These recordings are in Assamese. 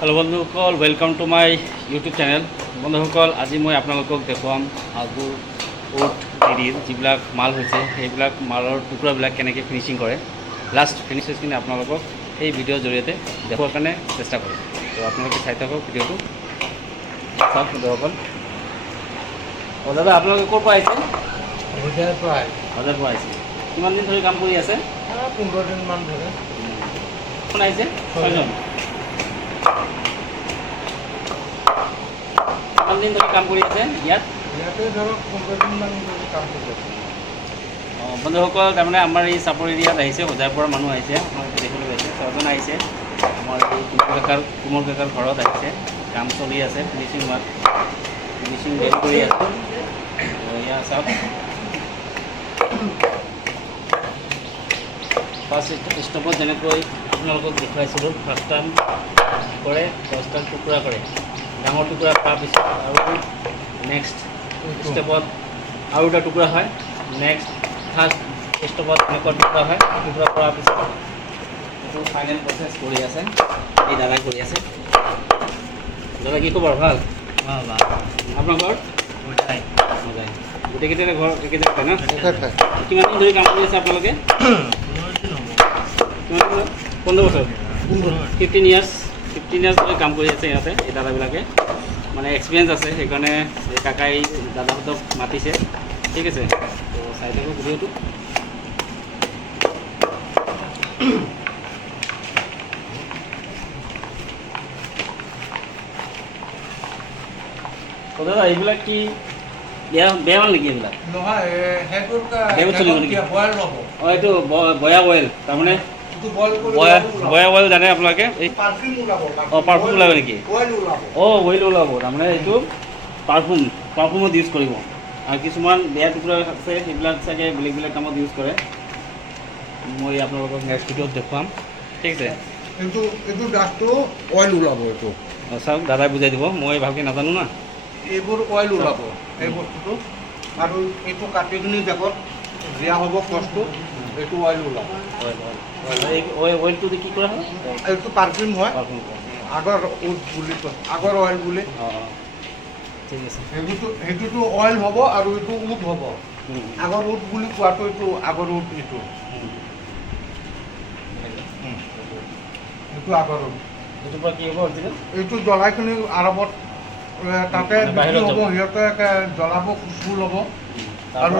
हेलो बंधुसकल welcome to my YouTube channel बंधुसकल आज मैं आपलोक देखुवाम आगुर ओट देरीर जिबिलाक माल होइसे সেইবিলাক मालर टुकुराबिलाक केनेके फिनिशिंग करे लास्ट फिनिशेसखिनि आपलोকক এই ভিডিওৰ জৰিয়তে দেখুৱাৰ কাৰণে চেষ্টা কৰিম। তো আপোনালোকে চাই থাকক ভিডিওটো। চাওক বন্ধুসকল। অঁ দাদা আপোনালোকে ক'ৰ পৰা আহিছে? হজাৰ পৰা আহিছে। কিমান দিন ধৰি কাম কৰি আছে? 15 দিনমান ধৰে। কোন আহিছে? 6জন। কিমান দিন ধৰি কাম কৰি আছে ইয়াত? ইয়াতে ধৰক 15 দিনমান ধৰি কাম কৰি আছে। অঁ বন্ধুসকল তাৰমানে আমাৰ এই চাপৰ এৰিয়াত আহিছে, হজাৰ পৰা মানুহ আহিছে। আপোনালোকে দেখিবলৈ পাইছে 6জন আহিছে। আমাৰ এই কোমল কাকাৰ ঘৰত আহিছে। কাম চলি আছে, ফিনিচিং ডেট কৰি আছে। এয়া চাওক ফাৰ্ষ্ট ষ্টপত যেনেকৈ আপোনালোকক দেখুৱাইছিলোঁ, ফাৰ্ষ্ট টাইম কৰে 10টা টুকুৰা কৰে। ডাঙৰ টুকুৰা কৰাৰ পিছত আৰু নেক্সট ষ্টেপত আৰু এটা টুকুৰা হয়। নেক্সট ফাৰ্ষ্ট ষ্টপত এনেকুৱা টুকুৰা হয়। টুকুৰা কৰাৰ পিছত এইটো ফাইনেল প্ৰচেছ কৰি আছে, এই দাদাই কৰি আছে। দাদা কি খবৰ? ভাল? আপোনাৰ ঘৰ? মজাই। গোটেইকেইটাৰে ঘৰ একে জেগাতে না? কিমান দিন ধৰি কাম কৰি আছে আপোনালোকে? 15 বছৰ? 15 ইয়াৰ্ছ ধৰি কাম কৰি আছে ইয়াতে এই দাদাবিলাকে। মানে এক্সপিৰিয়েঞ্চ আছে, সেইকাৰণে এই কাকাই দাদাহঁতক মাতিছে। ঠিক আছে, তো চাই থাকক ভিডিঅ'টো। দাদা এইবিলাক কি বেয়া মাল নেকি এইবিলাক? নহয় হেডৰ সেইবোৰ চলিব নেকি? বইল হ'ব। অঁ এইটো বয়া অইল, তাৰমানে এইটো বইল কৰি বয়া অইল জানে আপোনালোকে? এই পাৰফিউম ওলাব। অঁ পাৰফিউম ওলাব নেকি? অইল ওলাব। অঁ অইল ওলাব, তাৰমানে এইটো পাৰফিউমত ইউজ কৰিব। আৰু কিছুমান বেয়া টুকুৰা আছে, সেইবিলাক চাগে বেলেগ কামত ইউজ কৰে। মই আপোনালোকক নেক্সট ভিডিঅ'ত দেখুৱাম। ঠিক আছে, এইটো ডাষ্টটো অইল ওলাব। এইটো চাওক দাদাই বুজাই দিব, মই ভালকৈ নাজানো না। এইবোৰ অইল ওলাব এই বস্তুটো। আৰু এইটো কাটিখিনি জেগত দিয়া হ'ব কষ্টটো, এইটো অইল ওলাব। অইলটো কি কৰা হয়? এইটো পাৰফিউম হয়, পাৰফিউম। আগৰ উড বুলি কয়, আগৰ অইল বুলি। অঁ ঠিক আছে। সেইটোতো অইল হ'ব আৰু এইটো উড হ'ব। আগৰ উড বুলি কোৱাটো এইটো আগৰ উড। এইটো আগৰ উড। এইটোৰ পৰা কি হ'ব? এইটো জ্বলাইখিনি আৰবত তাতে বিক্ৰী হ'ব। সিহঁতে জ্বলাব, খুচবু ল'ব আৰু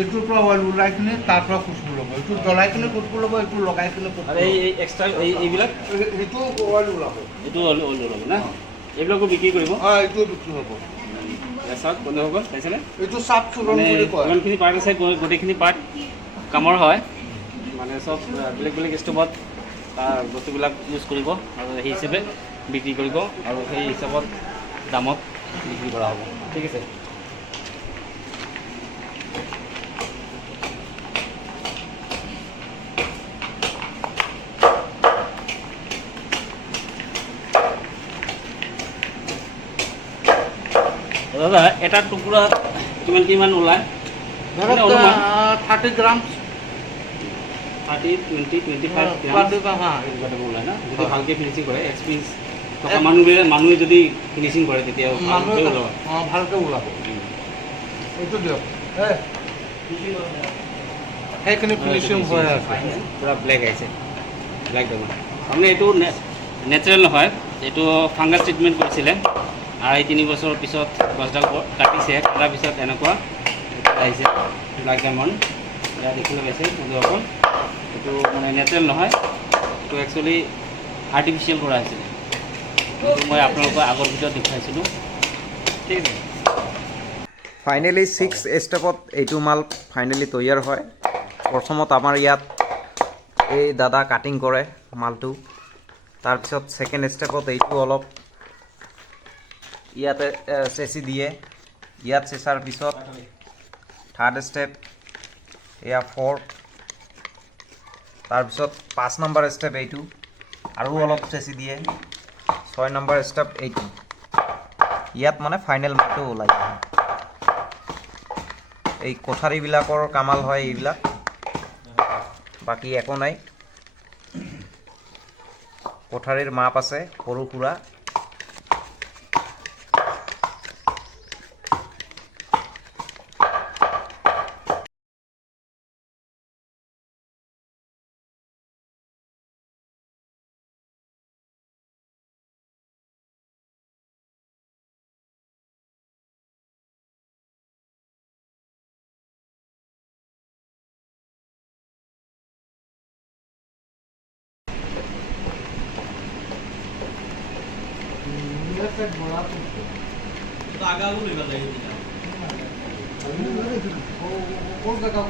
এইটোৰ পৰা অইল ওলাইখিনি তাৰ পৰা খুচবু ল'ব। এইটো জ্বলাইখিনি খুচবু ল'ব, এইটো লগাইখিনি খুচবু। এই এক্সট্ৰা এইবিলাক সেইটো অইল ওলাব। এইটো অইল ওলাব না? এইবিলাকো বিক্ৰী কৰিব? অঁ এইটো বিক্ৰী হ'ব। চাওক বন্ধুসকল, চাইছেনে? এইটো চাফ চুৰণ বুলি কয়। যিমানখিনি পাৰ্ট আছে গোটেইখিনি পাৰ্ট কামৰ হয়। মানে চব বেলেগ ষ্টেপত তাৰ বস্তুবিলাক ইউজ কৰিব আৰু সেই হিচাপে বিক্ৰী কৰিব, আৰু সেই হিচাপত দামত বিক্ৰী কৰা হ'ব। ঠিক আছে। দাদা এটা টুকুৰা কিমান ওলায়? 30 গ্ৰাম 30, 20, 25 গ্ৰাম ওলায় না? যদি ভালকৈ ফিনিচিং কৰে, এক্সপিৰিয়েঞ্চ থকা মানুহে যদি ফিনিচিং কৰে তেতিয়া ভালকৈ ওলাব। অঁ ভালকৈ ওলাব। এইটো দিয়ক, সেইখিনি ফিনিচিং হৈ আছে। পূৰা ব্লেক আহিছে, ব্লেক ডায়মণ্ড। তাৰমানে এইটো নেচাৰেল নহয়, এইটো ফাংগাছ ট্ৰিটমেণ্ট কৰিছিলে। 2.5-3 বছৰৰ পিছত গছডাল কাটিছে, কটাৰ পিছত এনেকুৱা আহিছে ব্লেক ডায়মণ্ড। ইয়াত দেখিবলৈ পাইছে বন্ধুসকল, এইটো মানে নেচাৰেল নহয়, এইটো একচুৱেলি আৰ্টিফিচিয়েল কৰা হৈছিলে। এইটো মই আপোনালোকৰ আগৰ ভিডিঅ'ত দেখুৱাইছিলোঁ। ঠিক আছে। ফাইনেলি 6 ষ্টেপত এইটো মাল ফাইনেলি তৈয়াৰ হয়। প্ৰথমত আমাৰ ইয়াত এই দাদা কাটিং কৰে মালটো, তাৰপিছত ছেকেণ্ড ষ্টেপত এইটো অলপ ইয়াতে চেঁচি দিয়ে। ইয়াত চেঁচাৰ পিছত থাৰ্ড ষ্টেপ, এয়া ফ'ৰ্থ, তাৰপিছত 5 নম্বৰ ষ্টেপ এইটো আৰু অলপ চেঁচি দিয়ে। 6 নম্বৰ ষ্টেপ এইটো। ইয়াত মানে ফাইনেল মালটো ওলাই যায়। এই কোঠাৰীবিলাকৰ কামাল হয় এইবিলাক, বাকী একো নাই। কঠাৰীৰ মাপ আছে সৰু সুৰা। কোন জায়গা